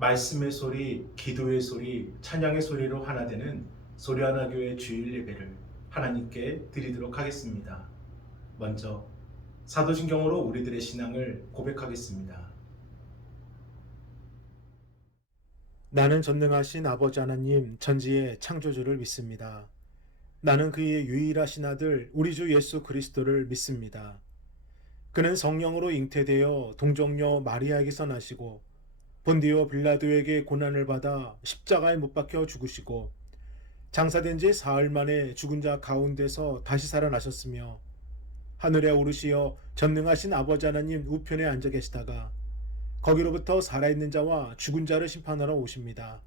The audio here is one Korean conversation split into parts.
말씀의 소리, 기도의 소리, 찬양의 소리로 하나 되는 소리하나교회 주일 예배를 하나님께 드리도록 하겠습니다. 먼저 사도신경으로 우리들의 신앙을 고백하겠습니다. 나는 전능하신 아버지 하나님 전지의 창조주를 믿습니다. 나는 그의 유일하신 아들 우리 주 예수 그리스도를 믿습니다. 그는 성령으로 잉태되어 동정녀 마리아에게서 나시고 본디오 빌라도에게 고난을 받아 십자가에 못 박혀 죽으시고 장사된 지 사흘 만에 죽은 자 가운데서 다시 살아나셨으며 하늘에 오르시어 전능하신 아버지 하나님 우편에 앉아 계시다가 거기로부터 살아있는 자와 죽은 자를 심판하러 오십니다.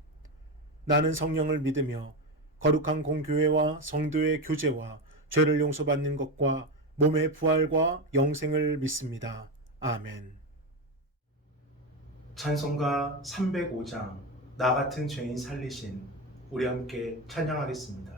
나는 성령을 믿으며 거룩한 공교회와 성도의 교제와 죄를 용서받는 것과 몸의 부활과 영생을 믿습니다. 아멘. 찬송가 305장 나 같은 죄인 살리신 우리 함께 찬양하겠습니다.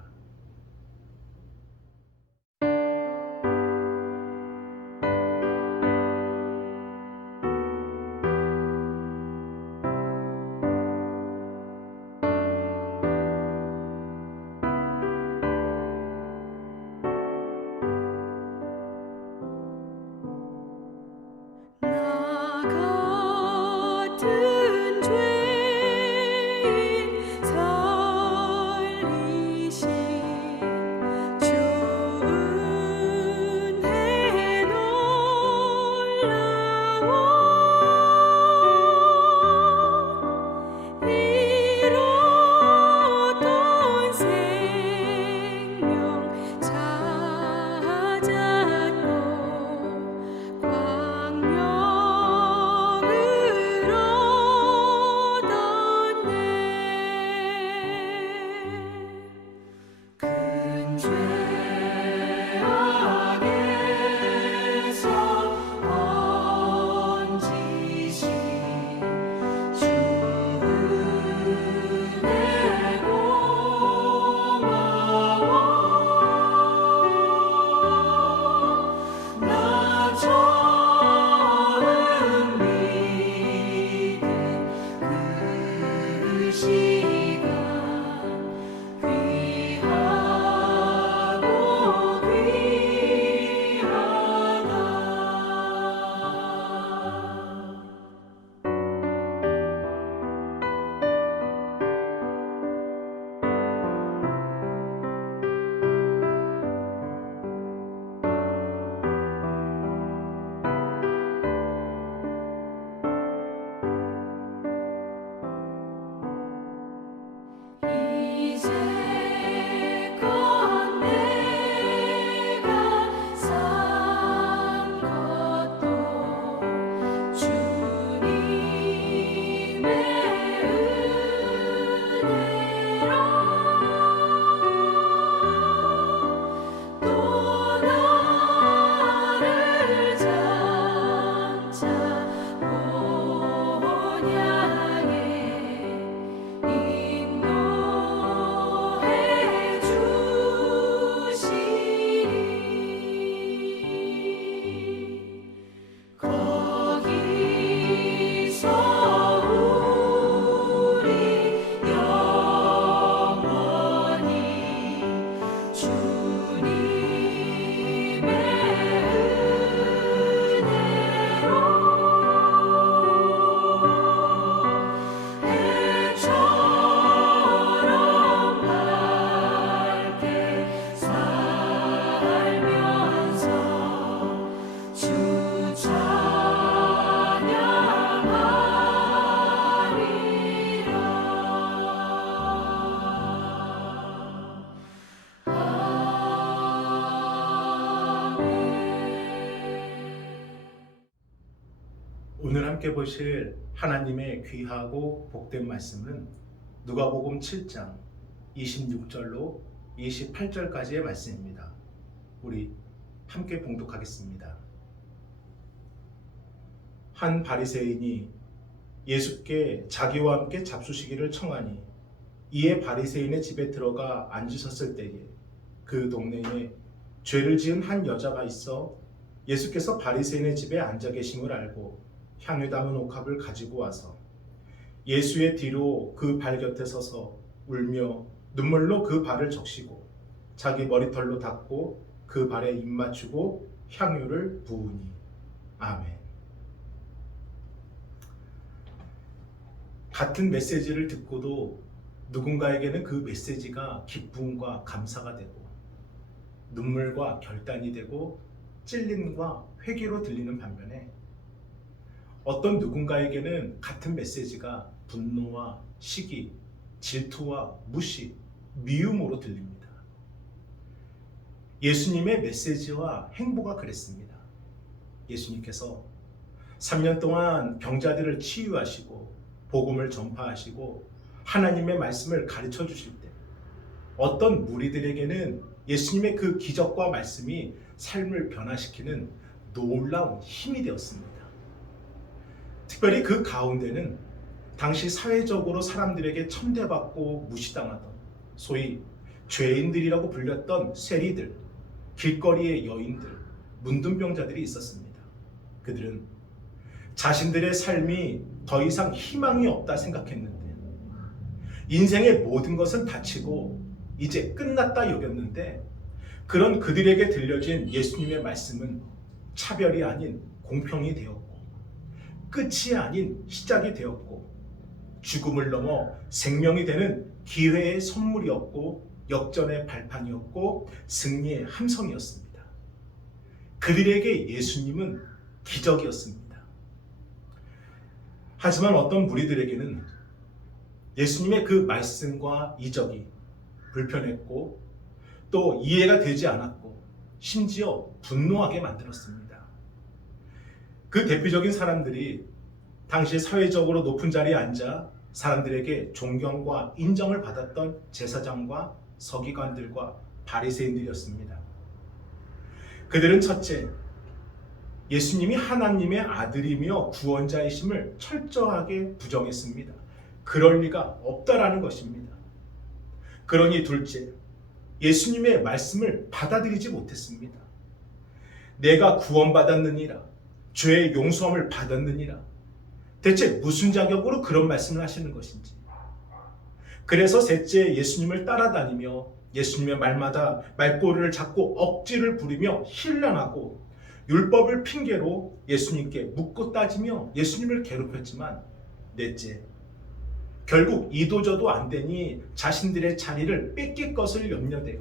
나 같은 죄인 살리신 주 은혜 놀라워 잃었던 생명 찾았고 광명을 얻었네. 큰 죄악에서 건지신 주 은혜 고마워 나 처음 믿은 그 시간 귀하고 귀하다. 이제껏 내가 산 것도 주님의 은혜로 또 나를 장차 본향에 인도해 주시리. 거기서 우리 영원히 주님의 은혜로 해처럼 밝게 살면서 주 찬양하리라. 오늘 함께 보실 하나님의 귀하고 복된 말씀은 누가복음 7장 26절로 28절까지의 말씀입니다. 우리 함께 봉독하겠습니다. 한 바리새인이 예수께 자기와 함께 잡수시기를 청하니 이에 바리새인의 집에 들어가 앉으셨을 때에 그 동네에 죄를 지은 한 여자가 있어 예수께서 바리새인의 집에 앉아 계심을 알고 향유 담은 옥합을 가지고 와서 예수의 뒤로 그 발 곁에 서서 울며 눈물로 그 발을 적시고 자기 머리털로 닦고 그 발에 입 맞추고 향유를 부으니. 아멘. 같은 메시지를 듣고도 누군가에게는 그 메시지가 기쁨과 감사가 되고 눈물과 결단이 되고 찔림과 회개로 들리는 반면에 어떤 누군가에게는 같은 메시지가 분노와 시기, 질투와 무시, 미움으로 들립니다. 예수님의 메시지와 행보가 그랬습니다. 예수님께서 3년 동안 병자들을 치유하시고 복음을 전파하시고 하나님의 말씀을 가르쳐 주실 때 어떤 무리들에게는 예수님의 그 기적과 말씀이 삶을 변화시키는 놀라운 힘이 되었습니다. 특별히 그 가운데는 당시 사회적으로 사람들에게 천대받고 무시당하던 소위 죄인들이라고 불렸던 세리들, 길거리의 여인들, 문둥병자들이 있었습니다. 그들은 자신들의 삶이 더 이상 희망이 없다 생각했는데 인생의 모든 것은 다치고 이제 끝났다 여겼는데 그런 그들에게 들려진 예수님의 말씀은 차별이 아닌 공평이 되었고 끝이 아닌 시작이 되었고 죽음을 넘어 생명이 되는 기회의 선물이었고 역전의 발판이었고 승리의 함성이었습니다. 그들에게 예수님은 기적이었습니다. 하지만 어떤 무리들에게는 예수님의 그 말씀과 이적이 불편했고 또 이해가 되지 않았고 심지어 분노하게 만들었습니다. 그 대표적인 사람들이 당시 사회적으로 높은 자리에 앉아 사람들에게 존경과 인정을 받았던 제사장과 서기관들과 바리새인들이었습니다. 그들은 첫째, 예수님이 하나님의 아들이며 구원자이심을 철저하게 부정했습니다. 그럴 리가 없다라는 것입니다. 그러니 둘째, 예수님의 말씀을 받아들이지 못했습니다. 내가 구원받았느니라, 죄의 용서함을 받았느니라, 대체 무슨 자격으로 그런 말씀을 하시는 것인지. 그래서 셋째, 예수님을 따라다니며 예수님의 말마다 말꼬리를 잡고 억지를 부리며 신랑하고 율법을 핑계로 예수님께 묻고 따지며 예수님을 괴롭혔지만 넷째, 결국 이도저도 안 되니 자신들의 자리를 뺏길 것을 염려되어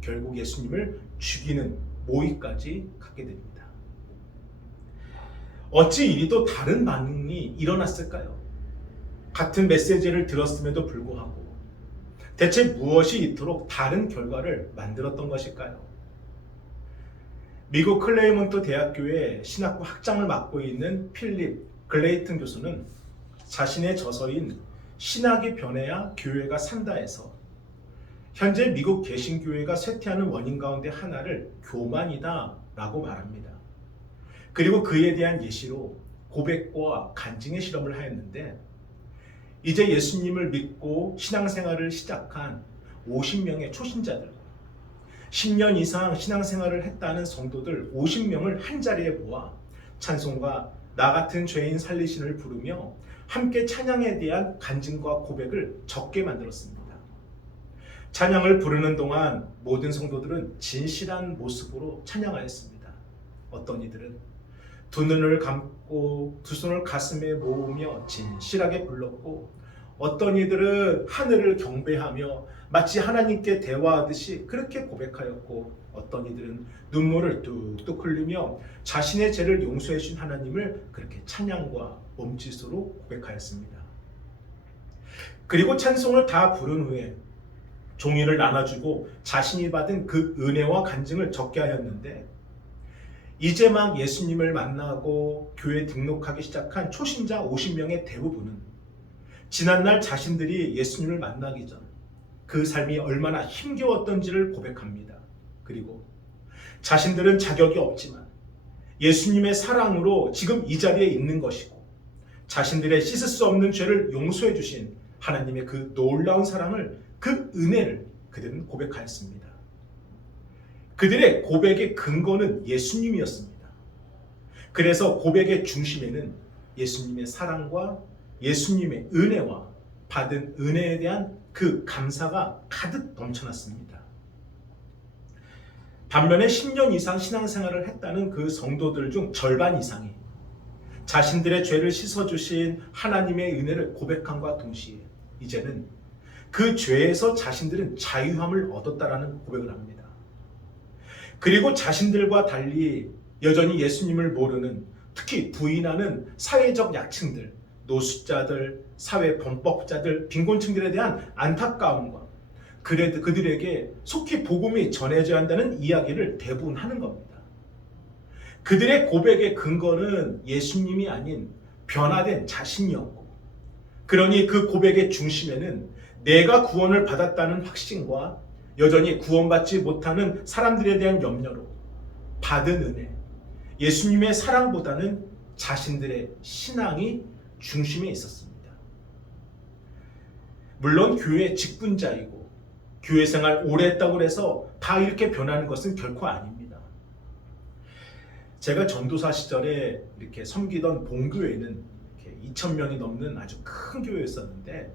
결국 예수님을 죽이는 모의까지 갖게 됩니다. 어찌 이리도 다른 반응이 일어났을까요? 같은 메시지를 들었음에도 불구하고 대체 무엇이 이토록 다른 결과를 만들었던 것일까요? 미국 클레이몬트 대학교의 신학부 학장을 맡고 있는 필립 글레이튼 교수는 자신의 저서인 신학이 변해야 교회가 산다에서 현재 미국 개신교회가 쇠퇴하는 원인 가운데 하나를 교만이다 라고 말합니다. 그리고 그에 대한 예시로 고백과 간증의 실험을 하였는데 이제 예수님을 믿고 신앙생활을 시작한 50명의 초신자들, 10년 이상 신앙생활을 했다는 성도들 50명을 한자리에 모아 찬송과 나 같은 죄인 살리신을 부르며 함께 찬양에 대한 간증과 고백을 적게 만들었습니다. 찬양을 부르는 동안 모든 성도들은 진실한 모습으로 찬양하였습니다. 어떤 이들은 두 눈을 감고 두 손을 가슴에 모으며 진실하게 불렀고 어떤 이들은 하늘을 경배하며 마치 하나님께 대화하듯이 그렇게 고백하였고 어떤 이들은 눈물을 뚝뚝 흘리며 자신의 죄를 용서해 주신 하나님을 그렇게 찬양과 몸짓으로 고백하였습니다. 그리고 찬송을 다 부른 후에 종이를 나눠주고 자신이 받은 그 은혜와 간증을 적게 하였는데 이제 막 예수님을 만나고 교회에 등록하기 시작한 초신자 50명의 대부분은 지난날 자신들이 예수님을 만나기 전 그 삶이 얼마나 힘겨웠던지를 고백합니다. 그리고 자신들은 자격이 없지만 예수님의 사랑으로 지금 이 자리에 있는 것이고 자신들의 씻을 수 없는 죄를 용서해 주신 하나님의 그 놀라운 사랑을, 그 은혜를 그들은 고백하였습니다. 그들의 고백의 근거는 예수님이었습니다. 그래서 고백의 중심에는 예수님의 사랑과 예수님의 은혜와 받은 은혜에 대한 그 감사가 가득 넘쳐났습니다. 반면에 10년 이상 신앙생활을 했다는 그 성도들 중 절반 이상이 자신들의 죄를 씻어주신 하나님의 은혜를 고백함과 동시에 이제는 그 죄에서 자신들은 자유함을 얻었다라는 고백을 합니다. 그리고 자신들과 달리 여전히 예수님을 모르는, 특히 부인하는 사회적 약층들, 노숙자들, 사회 범법자들, 빈곤층들에 대한 안타까움과 그들에게 속히 복음이 전해져야 한다는 이야기를 대부분 하는 겁니다. 그들의 고백의 근거는 예수님이 아닌 변화된 자신이었고, 그러니 그 고백의 중심에는 내가 구원을 받았다는 확신과 여전히 구원받지 못하는 사람들에 대한 염려로 받은 은혜, 예수님의 사랑보다는 자신들의 신앙이 중심에 있었습니다. 물론 교회 직분자이고 교회 생활 오래 했다고 해서 다 이렇게 변하는 것은 결코 아닙니다. 제가 전도사 시절에 이렇게 섬기던 본교회는 이렇게 2,000명이 넘는 아주 큰 교회였었는데,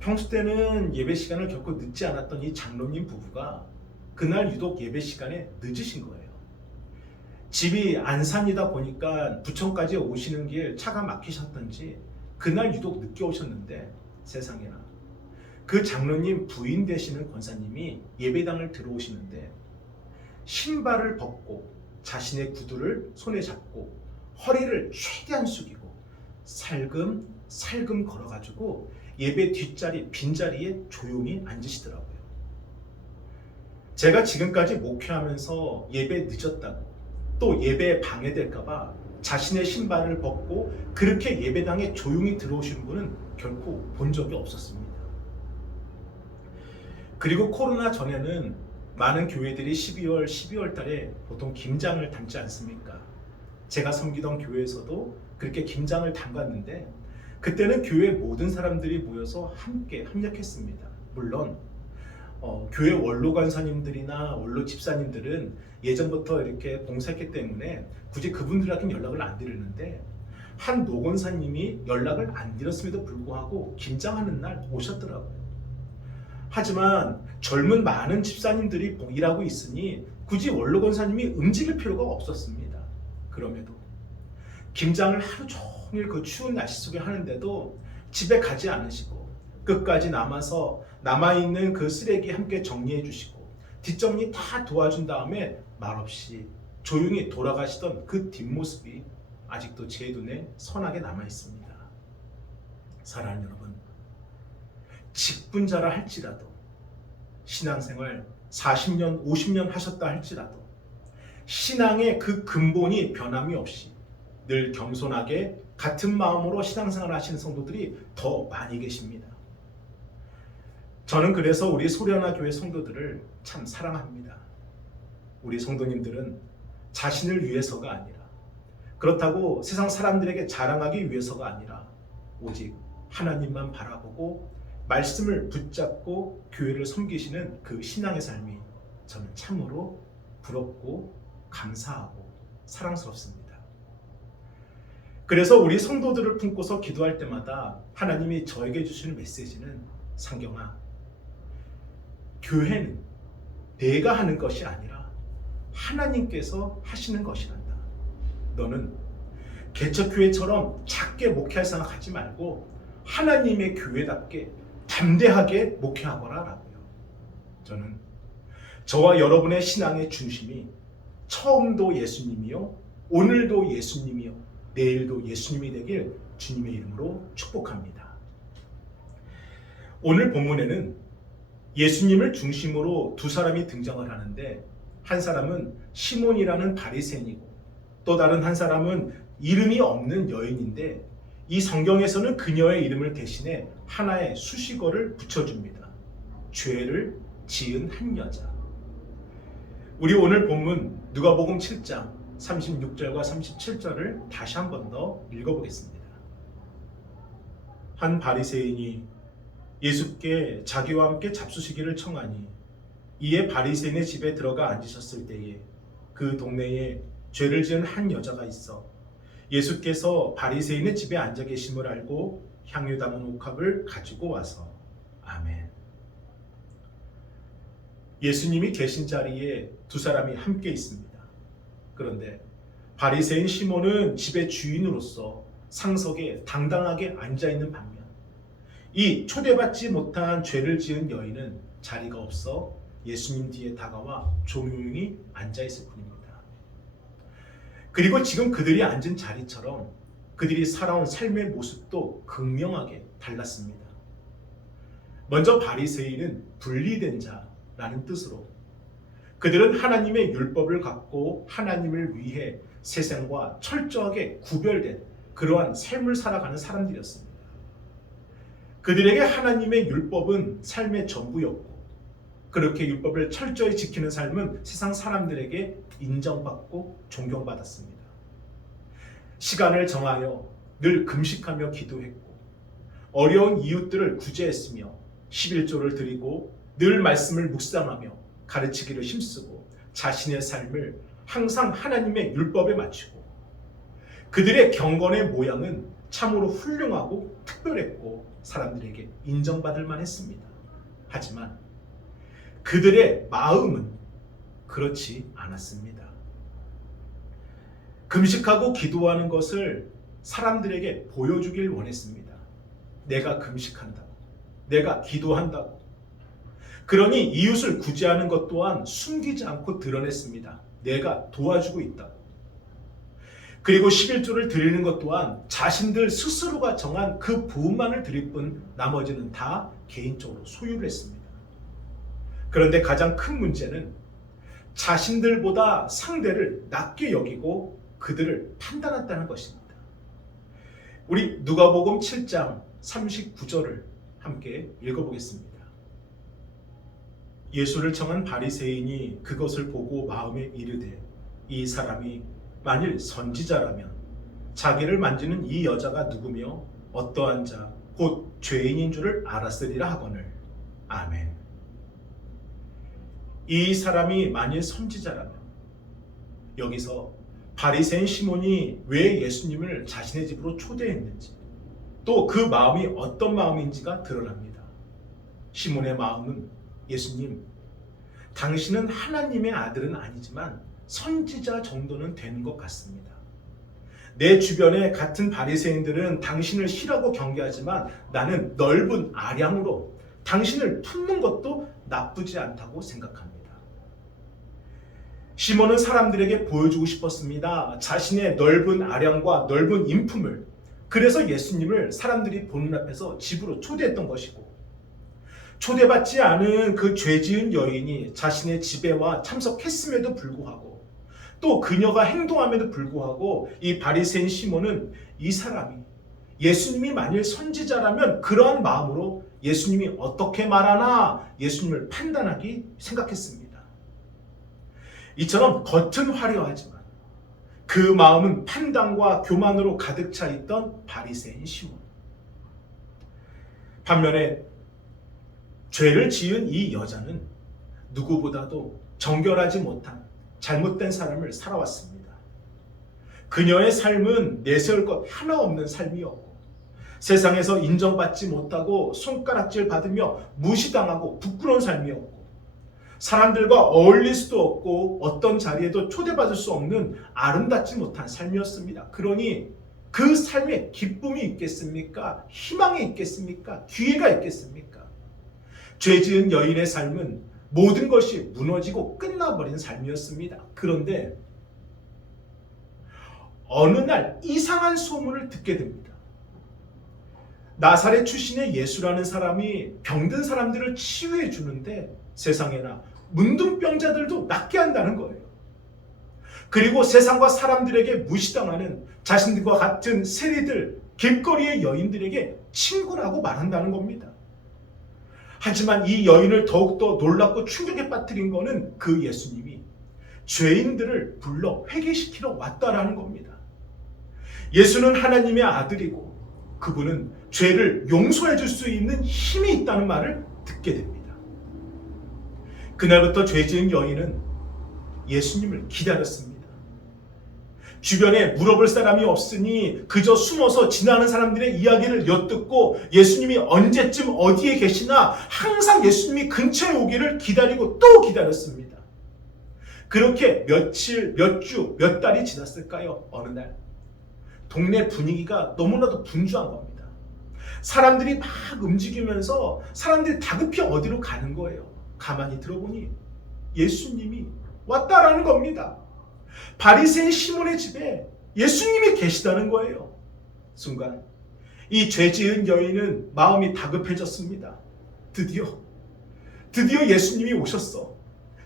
평소 때는 예배 시간을 결코 늦지 않았던 이 장로님 부부가 그날 유독 예배 시간에 늦으신 거예요. 집이 안산이다 보니까 부천까지 오시는 길 차가 막히셨던지 그날 유독 늦게 오셨는데, 세상에나 그 장로님 부인 되시는 권사님이 예배당을 들어오시는데 신발을 벗고 자신의 구두를 손에 잡고 허리를 최대한 숙이고 살금 걸어가지고 예배 뒷자리 빈자리에 조용히 앉으시더라고요. 제가 지금까지 목회하면서 예배 늦었다고 또 예배에 방해될까봐 자신의 신발을 벗고 그렇게 예배당에 조용히 들어오시는 분은 결코 본 적이 없었습니다. 그리고 코로나 전에는 많은 교회들이 12월 달에 보통 김장을 담지 않습니까? 제가 섬기던 교회에서도 그렇게 김장을 담갔는데 그때는 교회 모든 사람들이 모여서 함께 합력했습니다. 물론 교회 원로 간사님들이나 원로 집사님들은 예전부터 이렇게 봉사했기 때문에 굳이 그분들한테 연락을 안 드리는데, 한 노건사님이 연락을 안 드렸음에도 불구하고 김장하는 날 오셨더라고요. 하지만 젊은 많은 집사님들이 일하고 있으니 굳이 원로 권사님이 움직일 필요가 없었습니다. 그럼에도 김장을 하루 종일 그 추운 날씨 속에 하는데도 집에 가지 않으시고 끝까지 남아서 남아있는 그 쓰레기 함께 정리해 주시고 뒷정리 다 도와준 다음에 말없이 조용히 돌아가시던 그 뒷모습이 아직도 제 눈에 선하게 남아있습니다. 사랑하는 여러분, 직분자라 할지라도, 신앙생활 40년, 50년 하셨다 할지라도 신앙의 그 근본이 변함이 없이 늘 겸손하게 같은 마음으로 신앙생활 하시는 성도들이 더 많이 계십니다. 저는 그래서 우리 소련화 교회 성도들을 참 사랑합니다. 우리 성도님들은 자신을 위해서가 아니라, 그렇다고 세상 사람들에게 자랑하기 위해서가 아니라 오직 하나님만 바라보고 말씀을 붙잡고 교회를 섬기시는 그 신앙의 삶이 저는 참으로 부럽고 감사하고 사랑스럽습니다. 그래서 우리 성도들을 품고서 기도할 때마다 하나님이 저에게 주시는 메시지는, 상경아, 교회는 내가 하는 것이 아니라 하나님께서 하시는 것이란다. 너는 개척교회처럼 작게 목회할 생각하지 말고 하나님의 교회답게 담대하게 목회하거라 라고요. 저는 저와 여러분의 신앙의 중심이 처음도 예수님이요, 오늘도 예수님이요, 내일도 예수님이 되길 주님의 이름으로 축복합니다. 오늘 본문에는 예수님을 중심으로 두 사람이 등장을 하는데, 한 사람은 시몬이라는 바리새인이고 또 다른 한 사람은 이름이 없는 여인인데, 이 성경에서는 그녀의 이름을 대신해 하나의 수식어를 붙여줍니다. 죄를 지은 한 여자. 우리 오늘 본문 누가복음 7장 36절과 37절을 다시 한 번 더 읽어보겠습니다. 한 바리새인이 예수께 자기와 함께 잡수시기를 청하니, 이에 바리새인의 집에 들어가 앉으셨을 때에 그 동네에 죄를 지은 한 여자가 있어 예수께서 바리새인의 집에 앉아 계심을 알고 향유 담은 옥합을 가지고 와서 아멘. 예수님이 계신 자리에 두 사람이 함께 있습니다. 그런데 바리새인 시몬은 집의 주인으로서 상석에 당당하게 앉아 있는 반면 이 초대받지 못한 죄를 지은 여인은 자리가 없어 예수님 뒤에 다가와 조용히 앉아 있을 뿐입니다. 그리고 지금 그들이 앉은 자리처럼 그들이 살아온 삶의 모습도 극명하게 달랐습니다. 먼저 바리새인은 분리된 자라는 뜻으로 그들은 하나님의 율법을 갖고 하나님을 위해 세상과 철저하게 구별된 그러한 삶을 살아가는 사람들이었습니다. 그들에게 하나님의 율법은 삶의 전부였고 그렇게 율법을 철저히 지키는 삶은 세상 사람들에게 인정받고 존경받았습니다. 시간을 정하여 늘 금식하며 기도했고 어려운 이웃들을 구제했으며 11조를 드리고 늘 말씀을 묵상하며 가르치기를 힘쓰고 자신의 삶을 항상 하나님의 율법에 맞추고 그들의 경건의 모양은 참으로 훌륭하고 특별했고 사람들에게 인정받을 만했습니다. 하지만 그들의 마음은 그렇지 않았습니다. 금식하고 기도하는 것을 사람들에게 보여주길 원했습니다. 내가 금식한다고, 내가 기도한다고. 그러니 이웃을 구제하는 것 또한 숨기지 않고 드러냈습니다. 내가 도와주고 있다고. 그리고 11조를 드리는 것 또한 자신들 스스로가 정한 그 부분만을 드릴 뿐 나머지는 다 개인적으로 소유를 했습니다. 그런데 가장 큰 문제는 자신들보다 상대를 낮게 여기고 그들을 판단했다는 것입니다. 우리 누가복음 7장 39절을 함께 읽어보겠습니다. 예수를 청한 바리새인이 그것을 보고 마음에 이르되 이 사람이 만일 선지자라면 자기를 만지는 이 여자가 누구며 어떠한 자 곧 죄인인 줄을 알았으리라 하거늘. 아멘. 이 사람이 만일 선지자라면 여기서 바리새인 시몬이 왜 예수님을 자신의 집으로 초대했는지 또 그 마음이 어떤 마음인지가 드러납니다. 시몬의 마음은 예수님, 당신은 하나님의 아들은 아니지만 선지자 정도는 되는 것 같습니다. 내 주변에 같은 바리새인들은 당신을 싫어하고 경계하지만 나는 넓은 아량으로 당신을 품는 것도 나쁘지 않다고 생각합니다. 시몬은 사람들에게 보여주고 싶었습니다. 자신의 넓은 아량과 넓은 인품을. 그래서 예수님을 사람들이 보는 앞에서 집으로 초대했던 것이고 초대받지 않은 그 죄지은 여인이 자신의 집에 와 참석했음에도 불구하고 또 그녀가 행동함에도 불구하고 이 바리새인 시몬은 이 사람이 예수님이 만일 선지자라면 그러한 마음으로 예수님이 어떻게 말하나 예수님을 판단하기 생각했습니다. 이처럼 겉은 화려하지만 그 마음은 판단과 교만으로 가득 차 있던 바리새인 시몬. 반면에 죄를 지은 이 여자는 누구보다도 정결하지 못한 잘못된 삶을 살아왔습니다. 그녀의 삶은 내세울 것 하나 없는 삶이었고 세상에서 인정받지 못하고 손가락질 받으며 무시당하고 부끄러운 삶이었고 사람들과 어울릴 수도 없고 어떤 자리에도 초대받을 수 없는 아름답지 못한 삶이었습니다. 그러니 그 삶에 기쁨이 있겠습니까? 희망이 있겠습니까? 기회가 있겠습니까? 죄지은 여인의 삶은 모든 것이 무너지고 끝나버린 삶이었습니다. 그런데 어느 날 이상한 소문을 듣게 됩니다. 나사렛 출신의 예수라는 사람이 병든 사람들을 치유해 주는데 세상에나 문둥병자들도 낫게 한다는 거예요. 그리고 세상과 사람들에게 무시당하는 자신들과 같은 세리들, 길거리의 여인들에게 친구라고 말한다는 겁니다. 하지만 이 여인을 더욱더 놀랍고 충격에 빠뜨린 것은 그 예수님이 죄인들을 불러 회개시키러 왔다라는 겁니다. 예수는 하나님의 아들이고 그분은 죄를 용서해 줄 수 있는 힘이 있다는 말을 듣게 됩니다. 그날부터 죄지은 여인은 예수님을 기다렸습니다. 주변에 물어볼 사람이 없으니 그저 숨어서 지나는 사람들의 이야기를 엿듣고 예수님이 언제쯤 어디에 계시나 항상 예수님이 근처에 오기를 기다리고 또 기다렸습니다. 그렇게 며칠, 몇 주, 몇 달이 지났을까요? 어느 날 동네 분위기가 너무나도 분주한 겁니다. 사람들이 막 움직이면서 사람들이 다급히 어디로 가는 거예요. 가만히 들어보니 예수님이 왔다라는 겁니다. 바리새인 시몬의 집에 예수님이 계시다는 거예요. 순간 이 죄지은 여인은 마음이 다급해졌습니다. 드디어 예수님이 오셨어.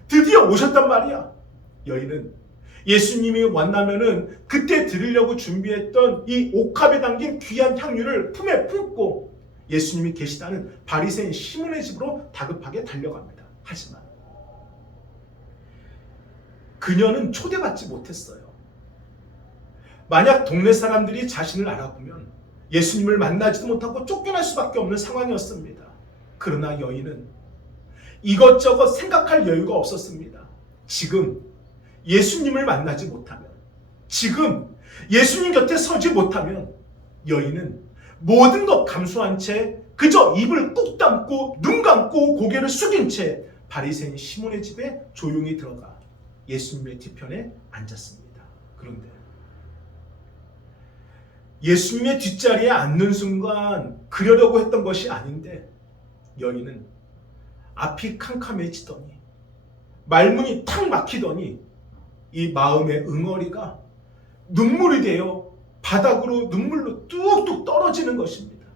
드디어 오셨단 말이야. 여인은 예수님이 만나면은 그때 드리려고 준비했던 이 옥합에 담긴 귀한 향유를 품에 품고 예수님이 계시다는 바리새인 시몬의 집으로 다급하게 달려갑니다. 하지만 그녀는 초대받지 못했어요. 만약 동네 사람들이 자신을 알아보면 예수님을 만나지도 못하고 쫓겨날 수밖에 없는 상황이었습니다. 그러나 여인은 이것저것 생각할 여유가 없었습니다. 지금 예수님을 만나지 못하면, 지금 예수님 곁에 서지 못하면 여인은 모든 것 감수한 채 그저 입을 꾹 담고 눈 감고 고개를 숙인 채 바리새인 시몬의 집에 조용히 들어가 예수님의 뒤편에 앉았습니다. 그런데 예수님의 뒷자리에 앉는 순간 그러려고 했던 것이 아닌데 여인은 앞이 캄캄해지더니 말문이 탁 막히더니 이 마음의 응어리가 눈물이 되어 바닥으로 눈물로 뚝뚝 떨어지는 것입니다.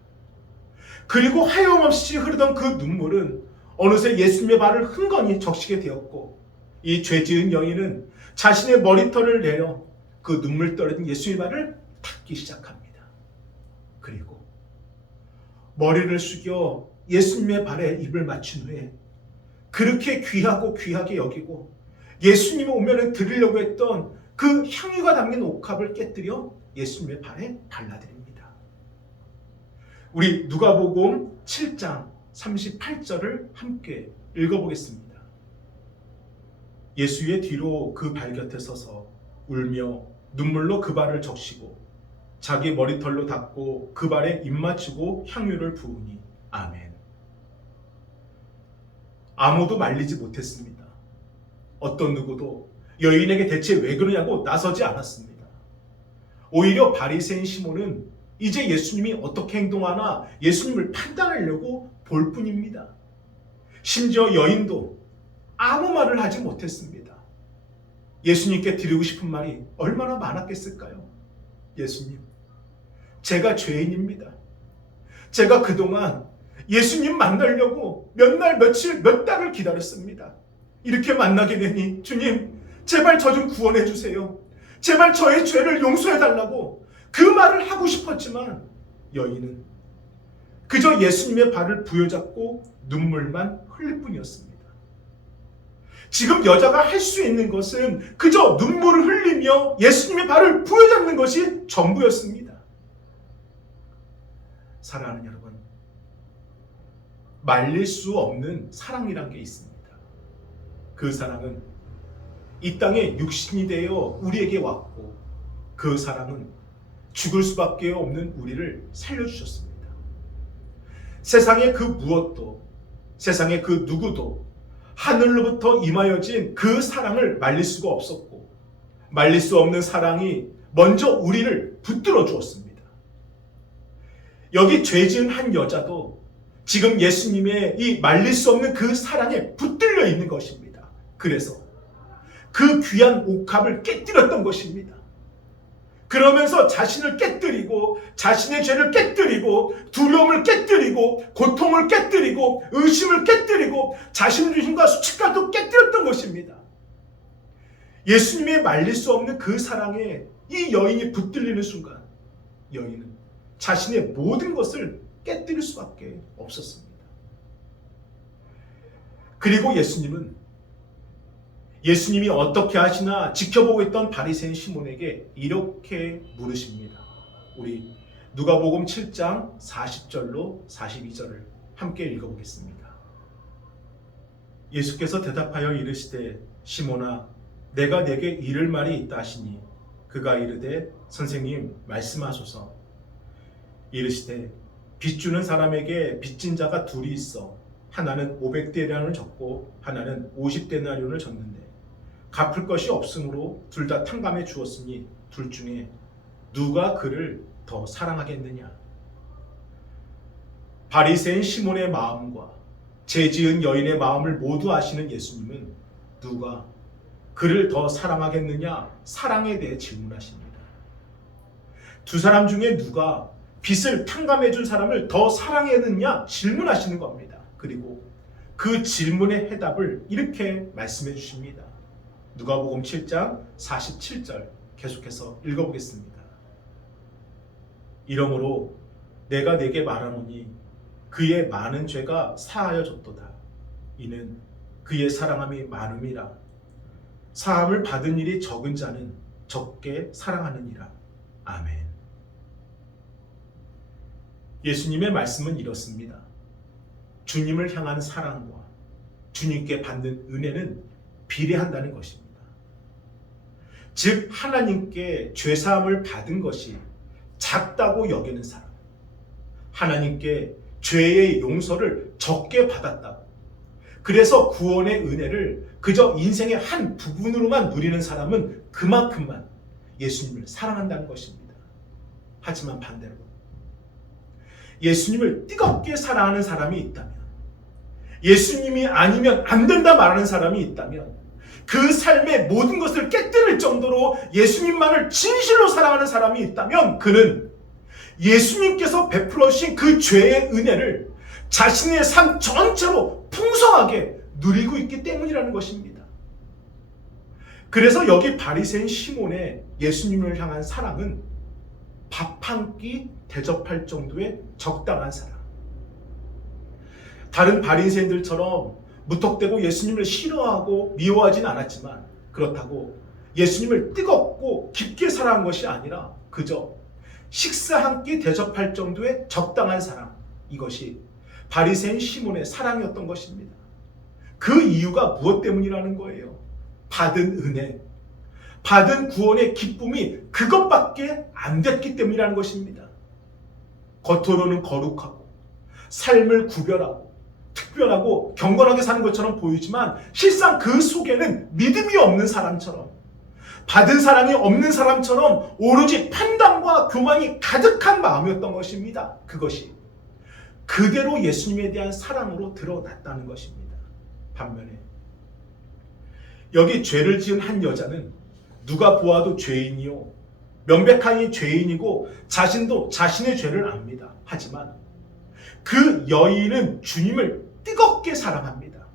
그리고 하염없이 흐르던 그 눈물은 어느새 예수님의 발을 흥건히 적시게 되었고 이 죄지은 여인은 자신의 머리털을 내려 그 눈물 떨어진 예수의 발을 닦기 시작합니다. 그리고 머리를 숙여 예수님의 발에 입을 맞춘 후에 그렇게 귀하고 귀하게 여기고 예수님이 오면 드리려고 했던 그 향유가 담긴 옥합을 깨뜨려 예수님의 발에 발라드립니다. 우리 누가복음 7장 38절을 함께 읽어보겠습니다. 예수의 뒤로 그 발 곁에 서서 울며 눈물로 그 발을 적시고 자기 머리털로 닦고 그 발에 입 맞추고 향유를 부으니 아멘. 아무도 말리지 못했습니다. 어떤 누구도 여인에게 대체 왜 그러냐고 나서지 않았습니다. 오히려 바리새인 시몬은 이제 예수님이 어떻게 행동하나 예수님을 판단하려고 볼 뿐입니다. 심지어 여인도 아무 말을 하지 못했습니다. 예수님께 드리고 싶은 말이 얼마나 많았겠을까요? 예수님, 제가 죄인입니다. 제가 그동안 예수님 만나려고 몇 날, 며칠, 몇 달을 기다렸습니다. 이렇게 만나게 되니 주님, 제발 저 좀 구원해 주세요. 제발 저의 죄를 용서해 달라고 그 말을 하고 싶었지만 여인은 그저 예수님의 발을 부여잡고 눈물만 흘릴 뿐이었습니다. 지금 여자가 할 수 있는 것은 그저 눈물을 흘리며 예수님의 발을 부여잡는 것이 전부였습니다. 사랑하는 여러분, 말릴 수 없는 사랑이란 게 있습니다. 그 사랑은 이 땅에 육신이 되어 우리에게 왔고 그 사랑은 죽을 수밖에 없는 우리를 살려주셨습니다. 세상의 그 무엇도, 세상의 그 누구도 하늘로부터 임하여진 그 사랑을 말릴 수가 없었고 말릴 수 없는 사랑이 먼저 우리를 붙들어 주었습니다. 여기 죄 지은 한 여자도 지금 예수님의 이 말릴 수 없는 그 사랑에 붙들려 있는 것입니다. 그래서 그 귀한 옥합을 깨뜨렸던 것입니다. 그러면서 자신을 깨뜨리고 자신의 죄를 깨뜨리고 두려움을 깨뜨리고 고통을 깨뜨리고 의심을 깨뜨리고 자신의 힘과 수치까지도 깨뜨렸던 것입니다. 예수님의 말릴 수 없는 그 사랑에 이 여인이 붙들리는 순간 여인은 자신의 모든 것을 깨뜨릴 수밖에 없었습니다. 그리고 예수님이 어떻게 하시나 지켜보고 있던 바리새인 시몬에게 이렇게 물으십니다. 우리 누가복음 7장 40절로 42절을 함께 읽어보겠습니다. 예수께서 대답하여 이르시되 시몬아 내가 네게 이를 말이 있다 하시니 그가 이르되 선생님 말씀하소서. 이르시되 빚주는 사람에게 빚진 자가 둘이 있어 하나는 500데나리온을 졌고 하나는 50데나리온을 졌는데 갚을 것이 없으므로 둘 다 탕감해 주었으니 둘 중에 누가 그를 더 사랑하겠느냐. 바리새인 시몬의 마음과 죄지은 여인의 마음을 모두 아시는 예수님은 누가 그를 더 사랑하겠느냐 사랑에 대해 질문하십니다. 두 사람 중에 누가 빚을 탕감해 준 사람을 더 사랑했느냐 질문하시는 겁니다. 그리고 그 질문의 해답을 이렇게 말씀해 주십니다. 누가복음 7장 47절 계속해서 읽어보겠습니다. 이러므로 내가 네게 말하노니 그의 많은 죄가 사하여졌도다. 이는 그의 사랑함이 많음이라. 사함을 받은 일이 적은 자는 적게 사랑하느니라. 아멘. 예수님의 말씀은 이렇습니다. 주님을 향한 사랑과 주님께 받는 은혜는 비례한다는 것입니다. 즉 하나님께 죄사함을 받은 것이 작다고 여기는 사람, 하나님께 죄의 용서를 적게 받았다고, 그래서 구원의 은혜를 그저 인생의 한 부분으로만 누리는 사람은 그만큼만 예수님을 사랑한다는 것입니다. 하지만 반대로 예수님을 뜨겁게 사랑하는 사람이 있다면, 예수님이 아니면 안 된다 말하는 사람이 있다면, 그 삶의 모든 것을 깨뜨릴 정도로 예수님만을 진실로 사랑하는 사람이 있다면 그는 예수님께서 베풀어 주신 그 죄의 은혜를 자신의 삶 전체로 풍성하게 누리고 있기 때문이라는 것입니다. 그래서 여기 바리새인 시몬의 예수님을 향한 사랑은 밥 한 끼 대접할 정도의 적당한 사랑. 다른 바리새인들처럼 무턱대고 예수님을 싫어하고 미워하진 않았지만, 그렇다고 예수님을 뜨겁고 깊게 사랑한 것이 아니라 그저 식사 한 끼 대접할 정도의 적당한 사랑, 이것이 바리새인 시몬의 사랑이었던 것입니다. 그 이유가 무엇 때문이라는 거예요? 받은 은혜, 받은 구원의 기쁨이 그것밖에 안 됐기 때문이라는 것입니다. 겉으로는 거룩하고 삶을 구별하고 특별하고 경건하게 사는 것처럼 보이지만 실상 그 속에는 믿음이 없는 사람처럼, 받은 사랑이 없는 사람처럼 오로지 판단과 교만이 가득한 마음이었던 것입니다. 그것이 그대로 예수님에 대한 사랑으로 드러났다는 것입니다. 반면에 여기 죄를 지은 한 여자는 누가 보아도 죄인이요, 명백하니 죄인이고 자신도 자신의 죄를 압니다. 하지만 그 여인은 주님을 뜨겁게 사랑합니다.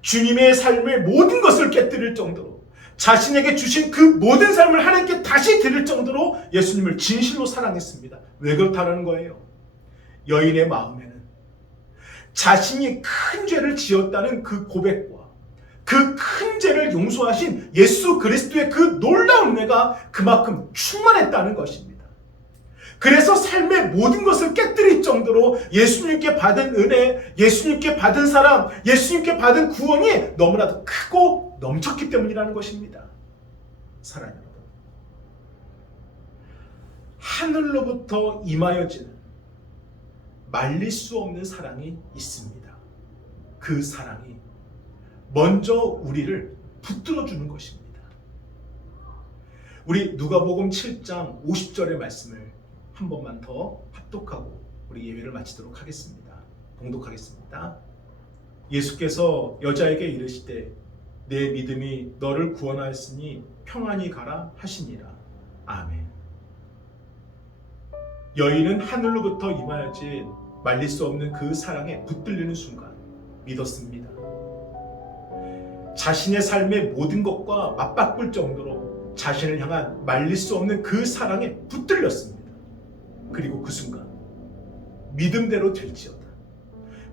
주님의 삶의 모든 것을 깨뜨릴 정도로, 자신에게 주신 그 모든 삶을 하나님께 다시 드릴 정도로 예수님을 진실로 사랑했습니다. 왜 그렇다는 거예요? 여인의 마음에는 자신이 큰 죄를 지었다는 그 고백과 그 큰 죄를 용서하신 예수 그리스도의 그 놀라운 은혜가 그만큼 충만했다는 것입니다. 그래서 삶의 모든 것을 깨뜨릴 정도로 예수님께 받은 은혜, 예수님께 받은 사랑, 예수님께 받은 구원이 너무나도 크고 넘쳤기 때문이라는 것입니다. 사랑하는 여러분, 하늘로부터 임하여지는 말릴 수 없는 사랑이 있습니다. 그 사랑이 먼저 우리를 붙들어주는 것입니다. 우리 누가복음 7장 50절의 말씀을 한 번만 더 합독하고 우리 예배를 마치도록 하겠습니다. 봉독하겠습니다. 예수께서 여자에게 이르시되 내 믿음이 너를 구원하였으니 평안히 가라 하시니라. 아멘. 여인은 하늘로부터 임하여진 말릴 수 없는 그 사랑에 붙들리는 순간 믿었습니다. 자신의 삶의 모든 것과 맞바꿀 정도로 자신을 향한 말릴 수 없는 그 사랑에 붙들렸습니다. 그리고 그 순간 믿음대로 될지어다,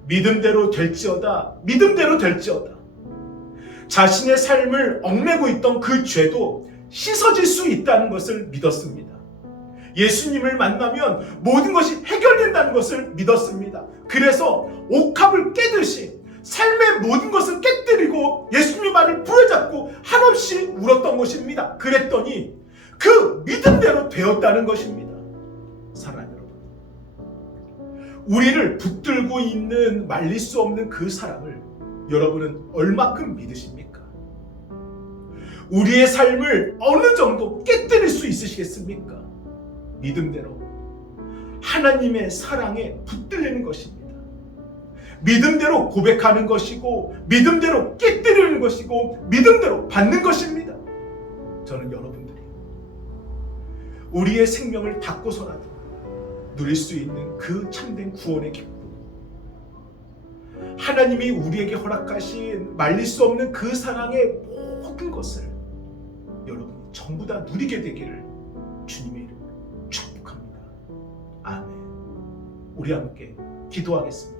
믿음대로 될지어다, 믿음대로 될지어다. 자신의 삶을 얽매고 있던 그 죄도 씻어질 수 있다는 것을 믿었습니다. 예수님을 만나면 모든 것이 해결된다는 것을 믿었습니다. 그래서 옥합을 깨듯이 삶의 모든 것을 깨뜨리고 예수님의 말을 부여잡고 한없이 울었던 것입니다. 그랬더니 그 믿음대로 되었다는 것입니다. 사랑하는 여러분, 우리를 붙들고 있는 말릴 수 없는 그 사랑을 여러분은 얼마큼 믿으십니까? 우리의 삶을 어느 정도 깨뜨릴 수 있으시겠습니까? 믿음대로 하나님의 사랑에 붙들리는 것입니다. 믿음대로 고백하는 것이고, 믿음대로 깨뜨리는 것이고, 믿음대로 받는 것입니다. 저는 여러분들이 우리의 생명을 바꿔서라도 누릴 수 있는 그 참된 구원의 기쁨, 하나님이 우리에게 허락하신 말릴 수 없는 그 사랑의 모든 것을 여러분이 전부 다 누리게 되기를 주님의 이름으로 축복합니다. 아멘. 우리 함께 기도하겠습니다.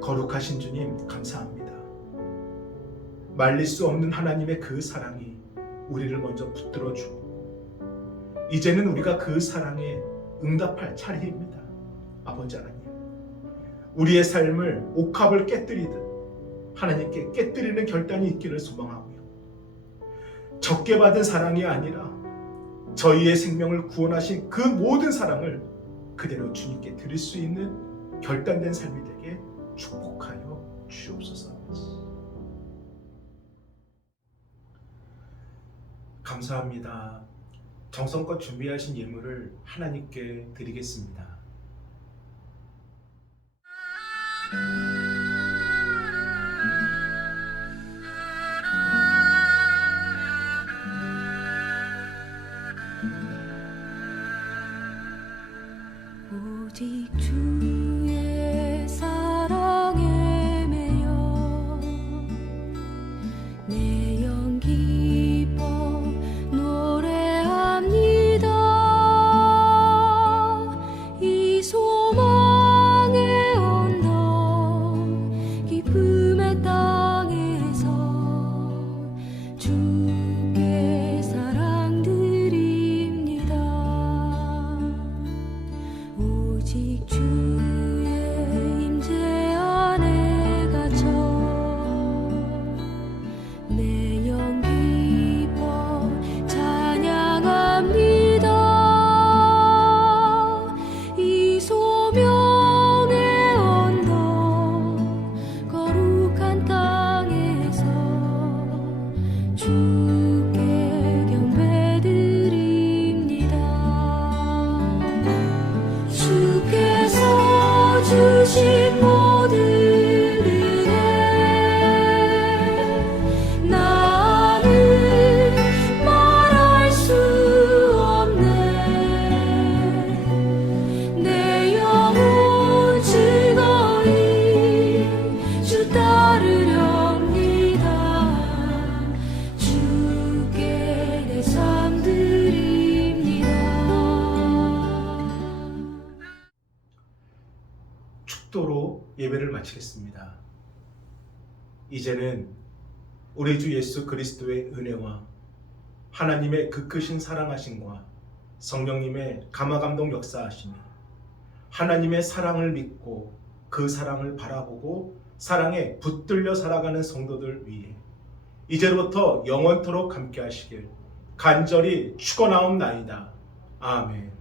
거룩하신 주님, 감사합니다. 말릴 수 없는 하나님의 그 사랑이 우리를 먼저 붙들어주고, 이제는 우리가 그 사랑에 응답할 차례입니다. 아버지 하나님, 우리의 삶을 옥합을 깨뜨리듯 하나님께 깨뜨리는 결단이 있기를 소망하고요, 적게 받은 사랑이 아니라 저희의 생명을 구원하신 그 모든 사랑을 그대로 주님께 드릴 수 있는 결단된 삶이 되게 축복하여 주옵소서. 감사합니다. 정성껏 준비하신 예물을 하나님께 드리겠습니다. 오직 주의 사랑에 매여 내 영 기뻐 노래합니다. 이 소망의 언덕 기쁨의 땅에서 주께 사랑 드립니다. 오직 주의 임재 안에 갇혀 내 영 기뻐 찬양합니다. 이 소명의 언덕 거룩한 땅에서 주께 경배드립니다. 주께서 주신 모든 은혜 나는 말할 수 없네. 내 영혼 즐거이 주 따르렵니다. 주께 내 삶 드립니다. 축도로 예배를 마치겠습니다. 이제는 우리 주 예수 그리스도의 은혜와 하나님의 그 크신 사랑하심과 성령님의 감화감동 역사하심이 하나님의 사랑을 믿고 그 사랑을 바라보고 사랑에 붙들려 살아가는 성도들 위해 이제로부터 영원토록 함께 하시길 간절히 축원하옵나이다. 아멘.